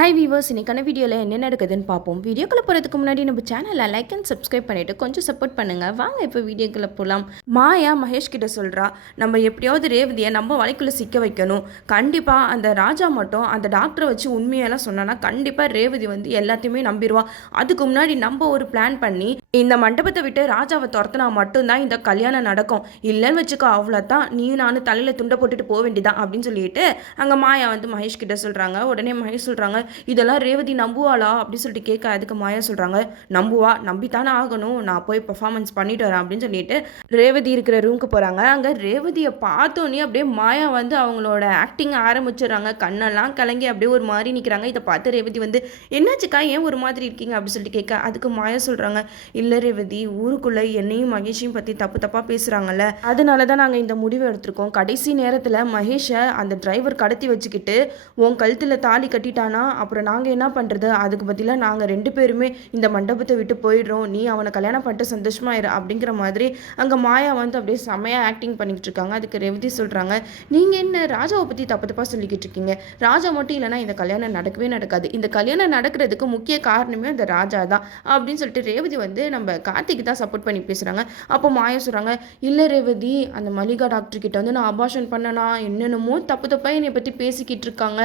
Hi viewers இன்னைக்கான வீடியோவில் என்ன நடக்குதுன்னு பார்ப்போம். வீடியோக்குள்ளே போகிறதுக்கு முன்னாடி நம்ம சேனலை லைக் அண்ட் சப்ஸ்கிரைப் பண்ணிவிட்டு கொஞ்சம் சப்போர்ட் பண்ணுங்கள் வாங்க இப்போ வீடியோக்குள்ளே போகலாம் மாயா மகேஷ் கிட்ட சொல்கிறா நம்ம எப்படியாவது ரேவதியை நம்ம வலைக்குள்ளே சிக்க வைக்கணும். கண்டிப்பாக அந்த ராஜா மட்டும் அந்த டாக்டரை வச்சு உண்மையெல்லாம் சொன்னான்னா கண்டிப்பாக ரேவதி வந்து எல்லாத்தையுமே நம்பிடுவா அதுக்கு முன்னாடி நம்ம ஒரு பிளான் பண்ணி இந்த மண்டபத்தை விட்டு ராஜாவை துரத்துனா மட்டும்தான் இந்த கல்யாணம் நடக்கும். இல்லைன்னு வச்சுக்கோ அவ்வளோதான் நீ நானும் தலையில் துண்டை போட்டுட்டு போக வேண்டியதான் அப்படின்னு சொல்லிட்டு அங்கே மாயா வந்து மகேஷ் கிட்ட சொல்கிறாங்க உடனே மகேஷ் சொல்கிறாங்க இதெல்லாம் ரேவதி நம்புவாளா? அப்படின்னு சொல்லிட்டு கேட்க அதுக்கு மாயா சொல்கிறாங்க நம்புவா. நம்பித்தானே ஆகணும். நான் போய் பர்ஃபார்மன்ஸ் பண்ணிட்டு வரேன். அப்படின்னு சொல்லிட்டு ரேவதி இருக்கிற ரூமுக்கு போகிறாங்க அங்கே ரேவதியை பார்த்தோன்னே அப்படியே மாயா வந்து அவங்களோட ஆக்டிங் ஆரம்பிச்சிடுறாங்க. கண்ணெல்லாம் கலங்கி அப்படியே ஒரு மாதிரி நிற்கிறாங்க இதை பார்த்து ரேவதி வந்து என்னாச்சுக்கா? ஏன் ஒரு மாதிரி இருக்கீங்க? அப்படின்னு சொல்லிட்டு கேட்க அதுக்கு மாயா சொல்கிறாங்க இல்லை ரேவதி ஊருக்குள்ளே என்னையும் மகேஷையும் பற்றி தப்பு தப்பாக பேசுகிறாங்கல்ல அதனால தான் நாங்கள் இந்த முடிவு எடுத்திருக்கோம். கடைசி நேரத்தில் மகேஷை அந்த டிரைவர் கடத்தி வச்சுக்கிட்டு உன் கழுத்தில் தாலி கட்டிட்டானா? அப்புறம் நாங்கள் என்ன பண்ணுறது அதுக்கு பதிலாக நாங்கள் ரெண்டு பேருமே இந்த மண்டபத்தை விட்டு போயிடுறோம். நீ அவனை கல்யாணம் பண்ணிட்டு சந்தோஷமாயிரு அப்படிங்கிற மாதிரி அங்கே மாயா வந்து அப்படியே செம்மையாக ஆக்டிங் பண்ணிக்கிட்டு இருக்காங்க. அதுக்கு ரேவதி சொல்கிறாங்க நீங்கள் என்ன ராஜாவை பற்றி தப்பு தப்பாக சொல்லிக்கிட்டு இருக்கீங்க? ராஜா மட்டும் இல்லைனா இந்த கல்யாணம் நடக்கவே நடக்காது. இந்த கல்யாணம் நடக்கிறதுக்கு முக்கிய காரணமே அந்த ராஜா தான் அப்படின்னு சொல்லிட்டு ரேவதி வந்து நம்ம கார்த்திக்கு தான் சப்போர்ட் பண்ணி பேசுகிறாங்க அப்போ மாயா சொல்கிறாங்க இல்லை ரேவதி அந்த மல்லிகா டாக்டர்கிட்ட வந்து நான் அபாஷன் பண்ணனா என்னென்னமோ தப்பு தப்பாக என்னை பற்றி பேசிக்கிட்டு இருக்காங்க.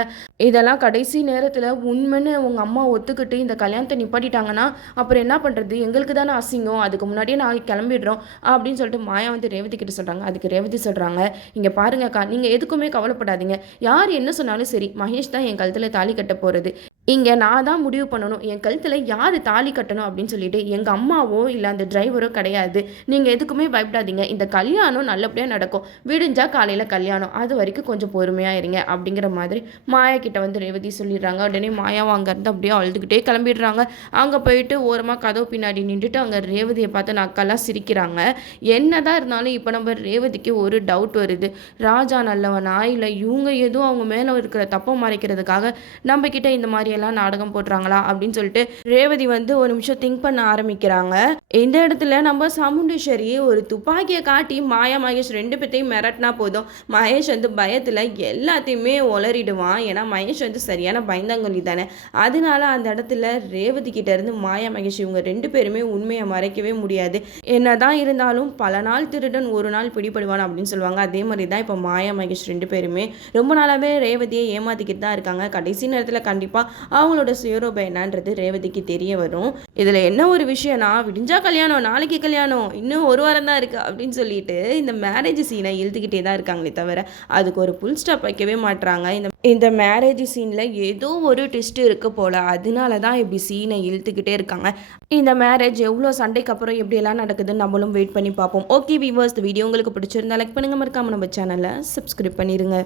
இதெல்லாம் கடைசி நேரத்தில் உண்மைன்னு உங்கள் அம்மா ஒத்துக்கிட்டு இந்த கல்யாணத்தை நிப்பாட்டிட்டாங்கன்னா அப்புறம் என்ன பண்ணுறது எங்களுக்கு தானே அசிங்கம். அதுக்கு முன்னாடியே நான் கிளம்பிடுறோம். அப்படின்னு சொல்லிட்டு மாயா வந்து ரேவதி கிட்ட சொல்கிறாங்க அதுக்கு ரேவதி சொல்கிறாங்க இங்கே பாருங்கக்கா நீங்கள் எதுக்குமே கவலைப்படாதீங்க. யார் என்ன சொன்னாலும் சரி மகேஷ் தான் என் கழுத்தில் தாலி கட்ட போகிறது இங்கே நான் தான் முடிவு பண்ணணும். என் கழுத்தில் யார் தாலி கட்டணும் அப்படின்னு சொல்லிட்டு எங்கள் அம்மாவோ இல்லை அந்த டிரைவரோ கிடையாது. நீங்கள் எதுக்குமே பயப்படாதீங்க. இந்த கல்யாணம் நல்லபடியாக நடக்கும். விடிஞ்சால் காலையில் கல்யாணம். அது வரைக்கும் கொஞ்சம் பொறுமையாக இருங்க அப்படிங்கிற மாதிரி மாயா கிட்ட வந்து ரேவதி சொல்லிடுறாங்க. உடனே மாயாவை அங்கேருந்து அப்படியே அழுதுகிட்டே கிளம்பிடுறாங்க. அங்கே போயிட்டு ஓரமாக கதவு பின்னாடி நின்றுட்டு அங்கே ரேவதியை பார்த்து நக்கெல்லாம் சிரிக்கிறாங்க. என்னதான் இருந்தாலும் இப்போ நம்ம ரேவதிக்கு ஒரு டவுட் வருது. ராஜா நல்லவனா? இல்லை இவங்க எதுவும் அவங்க மேலே இருக்கிற தப்பை மறைக்கிறதுக்காக நம்ம இந்த மாதிரி எல்லாம் நாடகம் போடுறாங்களா அப்படின்னு சொல்லிட்டு ரேவதி வந்து ஒரு நிமிஷம் திங்க் பண்ண ஆரம்பிக்கிறாங்க. இந்த இடத்துல நம்ம சாமுண்டீஸ்வரி ஒரு துப்பாக்கியை காட்டி மாயா மகேஷ் ரெண்டு பேர்த்தையும் மிரட்டினா போதும். மகேஷ் வந்து பயத்தில் எல்லாத்தையுமே உளறிடுவான் ஏன்னா மகேஷ் வந்து சரியான பயந்தாங்கொல்லி தானே. அதனால அந்த இடத்துல ரேவதி கிட்ட இருந்து மாயா மகேஷ் இவங்க ரெண்டு பேருமே உண்மையை மறைக்கவே முடியாது. என்னதான் இருந்தாலும் பல நாள் திருடன் ஒரு நாள் பிடிபடுவான் அப்படின்னு சொல்லுவாங்க. அதே மாதிரி தான் இப்போ மாயா மகேஷ் ரெண்டு பேருமே ரொம்ப நாளாகவே ரேவதியை ஏமாத்திக்கிட்டு தான் இருக்காங்க. கடைசி நேரத்தில் கண்டிப்பாக அவங்களோட சுயரூபம் என்னன்றது ரேவதிக்கு தெரிய வரும். இதில் என்ன ஒரு விஷயம்னா விடிஞ்சா கல்யாணம் நாளைக்கு கல்யாணம் இன்னும் ஒரு வாரம் தான் இருக்குது அப்படின்னு சொல்லிட்டு இந்த மேரேஜ் சீனை இழுத்துக்கிட்டே தான் இருக்காங்களே தவிர அதுக்கு ஒரு புல் ஸ்டாப் வைக்கவே மாட்டுறாங்க இந்த இந்த மேரேஜ் சீனில் ஏதோ ஒரு டெஸ்ட் இருக்கு போல் அதனால தான் இப்படி சீனை இழுத்துக்கிட்டே இருக்காங்க. இந்த மேரேஜ் எவ்வளோ சண்டைக்கு அப்புறம் எப்படியெல்லாம் நடக்குதுன்னு நம்மளும் வெயிட் பண்ணி பார்ப்போம். ஓகே வீவர்ஸ் இந்த வீடியோ உங்களுக்கு பிடிச்சிருந்தா லைக் பண்ணுங்கள் மறக்காம நம்ம சேனலை சப்ஸ்கிரைப் பண்ணிடுங்க